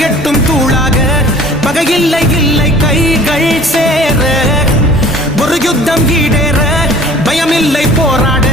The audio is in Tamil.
உலகெட்டும் தூளாக பகையில்லை இல்லை கைகள் சேர ஒரு யுத்தம் ஈடேற பயமில்லை போராட